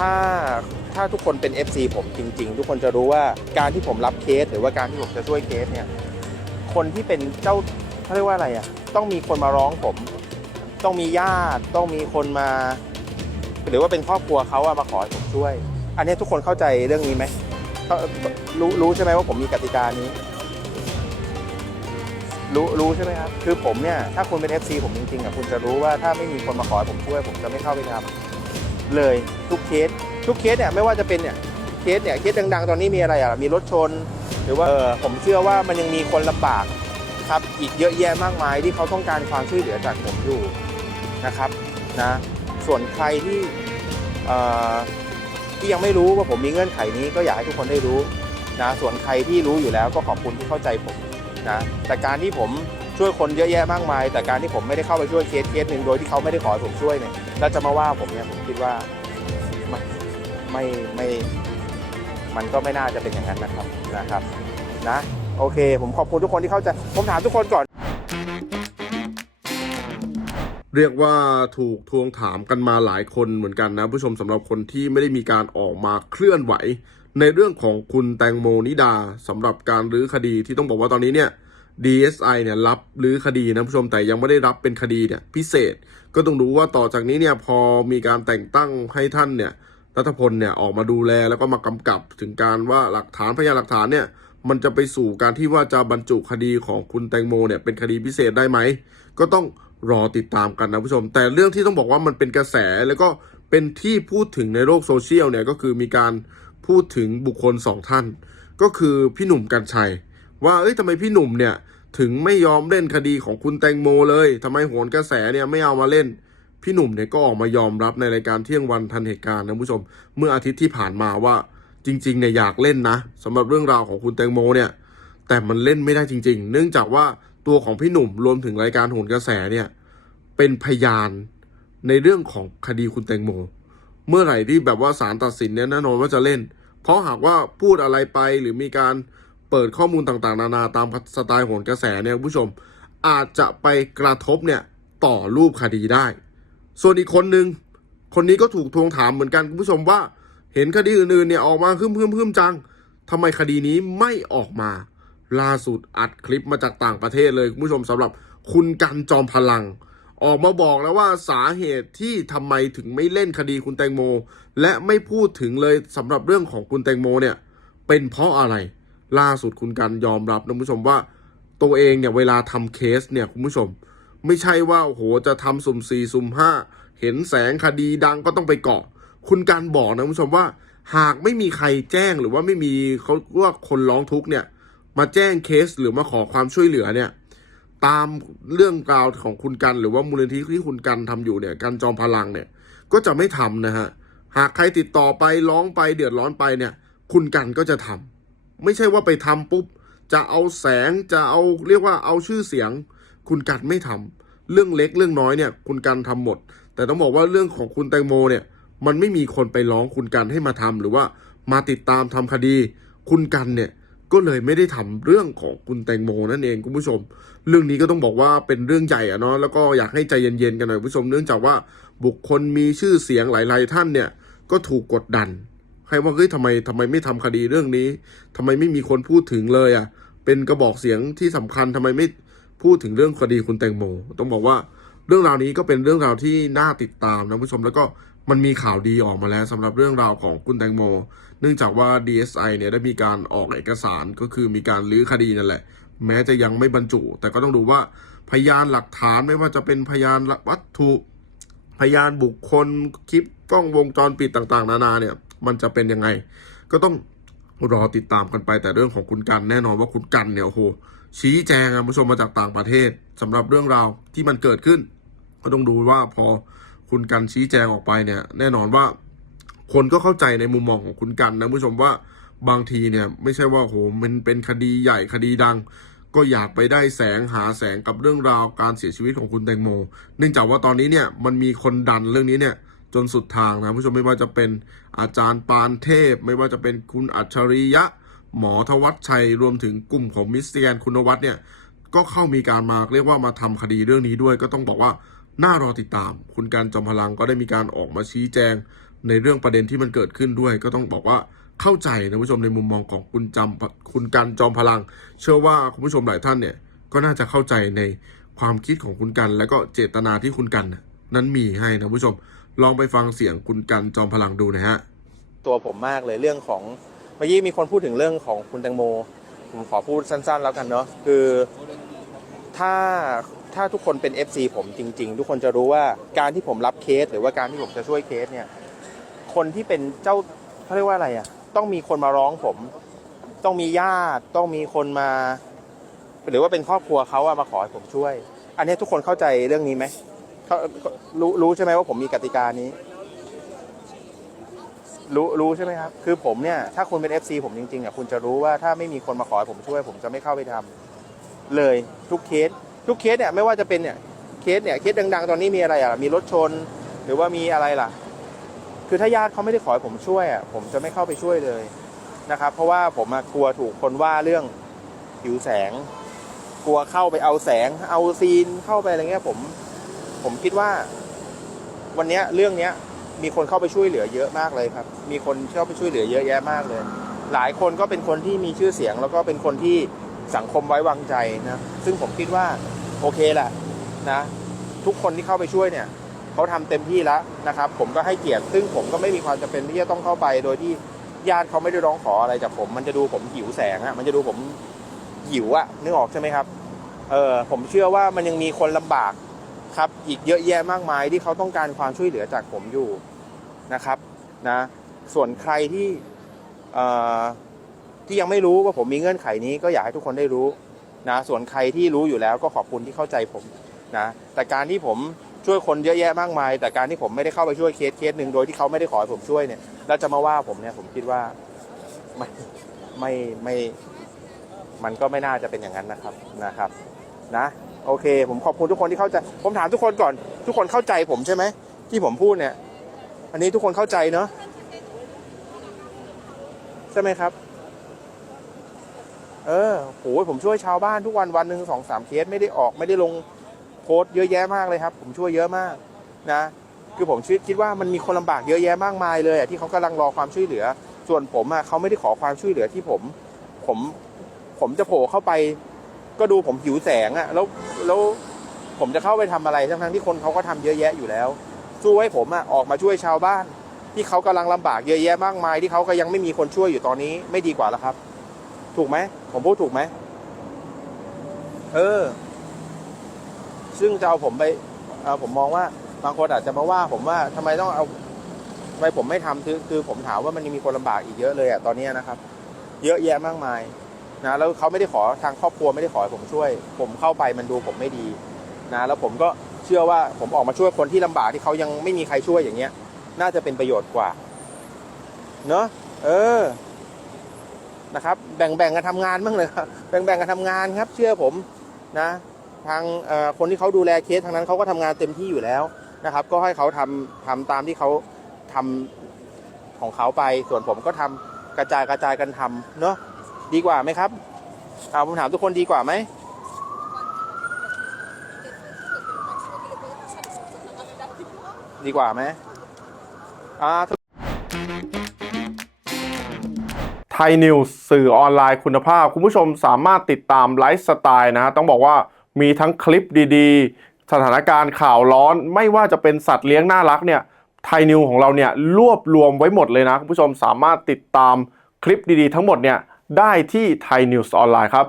ถ้าถ้าทุกคนเป็น FC ผมจริง ๆ ทุกคนจะรู้ว่าการที่ผมรับเคส หรือว่าการที่ผมจะช่วยเคสเนี่ยคนที่เป็นเจ้าเขาเรียกว่าอะไรอะต้องมีคนมาร้องผม ต้องมีญาติต้องมีคนมา หรือว่าเป็นครอบครัวเขาอะมาขอให้ผมช่วย อันนี้ทุกคนเข้าใจเรื่องนี้ไหมรู้รู้ใช่ไหมว่าผมมีกติกานี้ รู้รู้ใช่ไหมครับ คือผมเนี่ย ถ้าคุณเป็น FC ผมจริงๆอะคุณจะรู้ว่าถ้าไม่มีคนมาขอให้ผมช่วย ผมจะไม่เข้าไปทำ เลยทุกเคสทุกเคสเนี่ยไม่ว่าจะเป็นเนี่ยเคสเนี่ยเคสดังๆ ตอนนี้มีอะไรอะมีรถชน หรือว่าเออผมเชื่อว่ามันยังมีคนลำบากครับอีกเยอะแยะมากมายที่เขาต้องการความช่วยเหลือจากผมอยู่นะครับนะส่วนใครที่เอ่อที่ยังไม่รู้ว่าผมมีเงื่อนไขนี้ก็อยากให้ทุกคนได้รู้นะส่วนใครที่รู้อยู่แล้วก็ขอบคุณที่เข้าใจผมนะแต่การที่ผม ช่วยคนเยอะแยะมากมาย แต่การที่ผมไม่ได้เข้าไปช่วยเคสเคสหนึ่งโดยที่เขาไม่ได้ขอให้ผมช่วยเนี่ยแล้วจะมาว่าผมเนี่ยผมคิดว่าไม่ไม่ไม่มันก็ไม่น่าจะเป็นอย่างนั้นนะครับนะครับนะโอเค ผมขอบคุณทุกคนที่เข้าใจผมถามทุกคนก่อน เรียกว่าถูกทวงถามกันมาหลายคนเหมือนกันนะ ผู้ชมสำหรับคนที่ไม่ได้มีการออกมาเคลื่อนไหว ในเรื่องของคุณแตงโมนิดาสำหรับการรื้อคดีที่ต้องบอกว่าตอนนี้เนี่ย DSI เนี่ยรับหรือคดีนะผู้ชมแต่ยังไม่ได้รับเป็นคดีเนี่ยพิเศษ ก็ต้องดูว่าต่อจากนี้เนี่ยพอมีการแต่งตั้งให้ท่านเนี่ยรัฐพลเนี่ยออกมาดูแลแล้วก็มากำกับถึงการว่าหลักฐานพยานหลักฐานเนี่ยมันจะไปสู่การที่ว่าจะบรรจุคดีของคุณแตงโมเนี่ยเป็นคดีพิเศษได้ไหม ก็ต้องรอติดตามกันนะผู้ชม แต่เรื่องที่ต้องบอกว่ามันเป็นกระแสแล้วก็เป็นที่พูดถึงในโลกโซเชียลเนี่ยก็คือมีการพูดถึงบุคคลสองท่าน ก็คือพี่หนุ่มกัญชัย ว่าเอ้ยทำไมพี่หนุ่มเนี่ย ถึงไม่ยอมเล่นคดีของคุณแตงโมเลยทำไมโหนกระแสเนี่ยไม่เอามาเล่น พี่หนุ่มเนี่ยก็ออกมายอมรับในรายการเที่ยงวันทันเหตุการณ์นะผู้ชม เมื่ออาทิตย์ที่ผ่านมาว่าจริงๆเนี่ยอยากเล่นนะสำหรับเรื่องราวของคุณแตงโมเนี่ย แต่มันเล่นไม่ได้จริง ๆ เนื่องจากว่าตัวของพี่หนุ่มรวมถึงรายการโหนกระแสเนี่ยเป็นพยานในเรื่องของคดีคุณแตงโม เมื่อไหร่ที่แบบว่าศาลตัดสินเนี่ยแน่นอนว่าจะเล่น เพราะหากว่าพูดอะไรไปหรือมีการ เปิดข้อมูลต่างๆ นานาตามสไตล์โหนกระแสเนี่ยผู้ชม อาจจะไปกระทบเนี่ยต่อรูปคดีได้ ส่วนอีกคนหนึ่งคนนี้ก็ถูกทวงถามเหมือนกันคุณผู้ชมว่า เห็นคดีอื่นๆเนี่ยออกมาฮึ่มฮึ่มฮึมจังทำไมคดีนี้ไม่ออกมา ล่าสุดอัดคลิปมาจากต่างประเทศเลยคุณผู้ชมสำหรับคุณกันจอมพลัง ออกมาบอกแล้วว่าสาเหตุที่ทำไมถึงไม่เล่นคดีคุณแตงโม และไม่พูดถึงเลยสำหรับเรื่องของคุณแตงโมเนี่ยเป็นเพราะอะไร ล่าสุดคุณกันยอมรับนะคุณผู้ชมว่าตัวเองเนี่ยเวลาทำเคสเนี่ยคุณผู้ชม ไม่ใช่ว่าโหจะทำสุ่มสี่สุ่มห้าเห็นแสงคดีดังก็ต้องไปเกาะ คุณการบอกนะคุณผู้ชมว่า หากไม่มีใครแจ้งหรือว่าไม่มีเขาว่าคนร้องทุกข์เนี่ย มาแจ้งเคสหรือมาขอความช่วยเหลือเนี่ย ตามเรื่องราวของคุณกันหรือว่ามูลนิธิที่คุณกันทำอยู่เนี่ยกันจอมพลังเนี่ยก็จะไม่ทำนะฮะหากใครติดต่อไปร้องไปเดือดร้อนไปเนี่ย คุณกันก็จะทำ ไม่ใช่ว่าไปทำปุ๊บ จะเอาแสงจะเอาเรียกว่าเอาชื่อเสียง คุณกันไม่ทำเรื่องเล็กเรื่องน้อยเนี่ย คุณกันทำหมด แต่ต้องบอกว่าเรื่องของคุณแตงโมเนี่ย มันไม่มีคนไปร้องคุณกันให้มาทำหรือว่ามาติดตามทำคดี คุณกันเนี่ยก็เลยไม่ได้ทำเรื่องของคุณแตงโมนั่นเองคุณผู้ชม เรื่องนี้ก็ต้องบอกว่าเป็นเรื่องใหญ่อะเนาะแล้วก็อยากให้ใจเย็นๆกันหน่อยคุณผู้ชม เนื่องจากว่าบุคคลมีชื่อเสียงหลาย ๆ ท่านเนี่ยก็ถูกกดดัน ให้ว่าเฮ้ยทำไมทำไมไม่ทำคดีเรื่องนี้ทำไมไม่มีคนพูดถึงเลยอะเป็นกระบอกเสียงที่สำคัญทำไมไม่พูดถึงเรื่องคดีคุณแตงโม ต้องบอกว่าเรื่องราวนี้ก็เป็นเรื่องราวที่น่าติดตามนะผู้ชมแล้วก็มันมีข่าวดีออกมาแล้วสำหรับเรื่องราวของคุณแตงโม เนื่องจากว่า DSI เนี่ยได้มีการออกเอกสารก็คือมีการลื้อคดีนั่นแหละ แม้จะยังไม่บรรจุ แต่ก็ต้องดูว่าพยานหลักฐานไม่ว่าจะเป็นพยานวัตถุ พยานบุคคลคลิปกล้องวงจรปิดต่างๆ นานาเนี่ย มันจะเป็นยังไง ก็ต้องรอติดตามกันไปแต่เรื่องของคุณกันแน่นอนว่าคุณกันเนี่ยโอ้โหชี้แจงคุณผู้ชมมาจากต่างประเทศสำหรับเรื่องราวที่มันเกิดขึ้น ก็ต้องดูว่าพอคุณกันชี้แจงออกไปเนี่ย แน่นอนว่า คนก็เข้าใจในมุมมองของคุณกันนะคุณผู้ชมว่าบางทีเนี่ย ไม่ใช่ว่าโหมันเป็นคดีใหญ่คดีดัง ก็อยากไปได้แสงหาแสงกับเรื่องราวการเสียชีวิตของคุณแตงโม เนื่องจากว่าตอนนี้เนี่ยมันมีคนดันเรื่องนี้เนี่ย จนสุดทางนะผู้ชมไม่ว่าจะเป็นอาจารย์ปานเทพ ไม่ว่าจะเป็นคุณอัจฉริยะ หมอทวัชชัยรวมถึงกลุ่มของมิสเตียนคุณวัฒน์เนี่ยก็เข้ามีการมาเรียกว่ามาทำคดีเรื่องนี้ด้วย ก็ต้องบอกว่าน่ารอติดตาม คุณการจอมพลังก็ได้มีการออกมาชี้แจง ในเรื่องประเด็นที่มันเกิดขึ้นด้วย ก็ต้องบอกว่าเข้าใจนะคุณผู้ชมในมุมมองของคุณจำคุณกันจอมพลัง เชื่อว่าคุณผู้ชมหลายท่านเนี่ยก็น่าจะเข้าใจในความคิดของคุณกัน และก็เจตนาที่คุณกันนั้นมีให้นะคุณผู้ชม ลองไปฟังเสียงคุณกันจอมพลังดูนะฮะ ตัวผมมากเลยเรื่องของเมื่อกี้มีคนพูดถึงเรื่องของคุณแตงโม ผมขอพูดสั้น ๆ แล้วกันเนาะคือถ้าถ้าทุกคนเป็น FC ผมจริง ๆ ทุกคนจะรู้ว่าการที่ผมรับเคส หรือว่าการที่ผมจะช่วยเคสเนี่ย คนที่เป็นเจ้าเขาเรียกว่าอะไรอะ ต้องมีคนมาร้องผม ต้องมีญาติต้องมีคนมา หรือว่าเป็นครอบครัวเขาอะมาขอให้ผมช่วย อันนี้ทุกคนเข้าใจเรื่องนี้ไหม เขารู้รู้ใช่ไหมว่าผมมีกติกานี้ รู้รู้ใช่ไหมครับ คือผมเนี่ย ถ้าคุณเป็น FC ผมจริงๆอะคุณจะรู้ว่าถ้าไม่มีคนมาขอให้ผมช่วย ผมจะไม่เข้าไปทำเลยทุกเคส ทุกเคสเนี่ยไม่ว่าจะเป็นเนี่ยเคสเนี่ยเคสดัง ๆ ตอนนี้มีอะไรอะมีรถชน หรือว่ามีอะไรล่ะ คือถ้าญาติเขาไม่ได้ขอให้ผมช่วยอะผมจะไม่เข้าไปช่วยเลยนะครับ เพราะว่าผมกลัวถูกคนว่าเรื่องผิวแสง กลัวเข้าไปเอาแสง เอาซีนเข้าไปอะไรเงี้ยผม ผมคิดว่า วันนี้เรื่องเนี้ย มีคนเข้าไปช่วยเหลือเยอะมากเลยครับ มีคนเข้าไปช่วยเหลือเยอะแยะมากเลย หลายคนก็เป็นคนที่มีชื่อเสียง แล้วก็เป็นคนที่สังคมไว้วางใจนะซึ่งผมคิดว่า โอเคแหละนะ ทุกคนที่เข้าไปช่วยเนี่ยเขาทำเต็มที่แล้วนะครับ ผมก็ให้เกียรติซึ่งผมก็ไม่มีความจำเป็นที่จะต้องเข้าไป โดยที่ญาติเขาไม่ได้ร้องขออะไรจากผม มันจะดูผมหิวแสงอะมันจะดูผมหิวอะนึกออกใช่ไหมครับเออผมเชื่อว่ามันยังมีคนลำบาก ครับอีกเยอะแยะมากมายที่เขาต้องการความช่วยเหลือจากผมอยู่นะครับนะส่วนใครที่ที่ยังไม่รู้ว่าผมมีเงื่อนไขนี้ก็อยากให้ทุกคนได้รู้นะส่วนใครที่รู้อยู่แล้วก็ขอบคุณที่เข้าใจผมนะแต่การที่ผมช่วยคนเยอะแยะมากมาย แต่การที่ผมไม่ได้เข้าไปช่วยเคสเคสหนึ่งโดยที่เขาไม่ได้ขอให้ผมช่วยเนี่ยแล้วจะมาว่าผมเนี่ยผมคิดว่าไม่ไม่ไม่มันก็ไม่น่าจะเป็นอย่างนั้นนะครับนะครับนะ โอเค ผมขอบคุณทุกคนที่เข้าใจ ผมถามทุกคนก่อน ทุกคนเข้าใจผมใช่ไหม ที่ผมพูดเนี่ย อันนี้ทุกคนเข้าใจเนาะใช่ไหมครับ เออโหผมช่วยชาวบ้านทุกวันวันหนึ่งสองสามเคสไม่ได้ออกไม่ได้ลงโพสต์เยอะแยะมากเลยครับ ผมช่วยเยอะมากนะ คือผมคิดว่ามันมีคนลำบากเยอะแยะมากมายเลยอะที่เขากำลังรอความช่วยเหลือ ส่วนผมอะเขาไม่ได้ขอความช่วยเหลือที่ผม ผม ผมจะโผล่เข้าไป ก็ดูผมหิวแสงอะแล้วแล้วผมจะเข้าไปทำอะไรทั้งๆที่คนเขาก็ทำเยอะแยะอยู่แล้ว สู้ให้ผมอะออกมาช่วยชาวบ้าน ที่เขากำลังลำบากเยอะแยะมากมาย ที่เขาก็ยังไม่มีคนช่วยอยู่ตอนนี้ ไม่ดีกว่าแล้วครับ ถูกไหมผมพูดถูกไหมเออ ซึ่งจะเอาผมไปเอ่อผมมองว่าบางคนอาจจะมาว่า ผมว่าทำไมต้องเอาทำไมผมไม่ทำคือคือผมถามว่ามันยังมีคนลำบากอีกเยอะเลยอะตอนนี้นะครับ เยอะแยะมากมาย นะแล้วเขาไม่ได้ขอทางครอบครัวไม่ได้ขอให้ผมช่วย ผมเข้าไปมันดูผมไม่ดีนะแล้วผมก็เชื่อว่าผมออกมาช่วยคนที่ลำบากที่เขายังไม่มีใครช่วยอย่างเงี้ย น่าจะเป็นประโยชน์กว่าเนอะเออนะครับ แบ่งแบ่งกันทำงานบ้างเลยครับแบ่งแบ่งกันทำงานครับ เชื่อผมนะ ทางคนที่เขาดูแลเคสทางนั้นเขาก็ทำงานเต็มที่อยู่แล้วนะครับ ก็ให้เขาทำทำตามที่เขาทำของเขาไป ส่วนผมก็ทำกระจายกระจายกันทำเนอะ ดีกว่าไหมครับเอาผมถามทุกคนดีกว่าไหมดีกว่าไหมอ่าไทยนิวส์สื่อออนไลน์คุณภาพ คุณผู้ชมสามารถติดตามไลฟ์สไตล์นะฮะต้องบอกว่ามีทั้งคลิปดีๆ สถานการณ์ข่าวร้อนไม่ว่าจะเป็นสัตว์เลี้ยงน่ารักเนี่ยไทยนิวของเราเนี่ยรวบรวมไว้หมดเลยนะ คุณผู้ชมสามารถติดตามคลิปดีๆ ทั้งหมดเนี่ย ได้ที่ไทยนิวส์ออนไลน์ครับ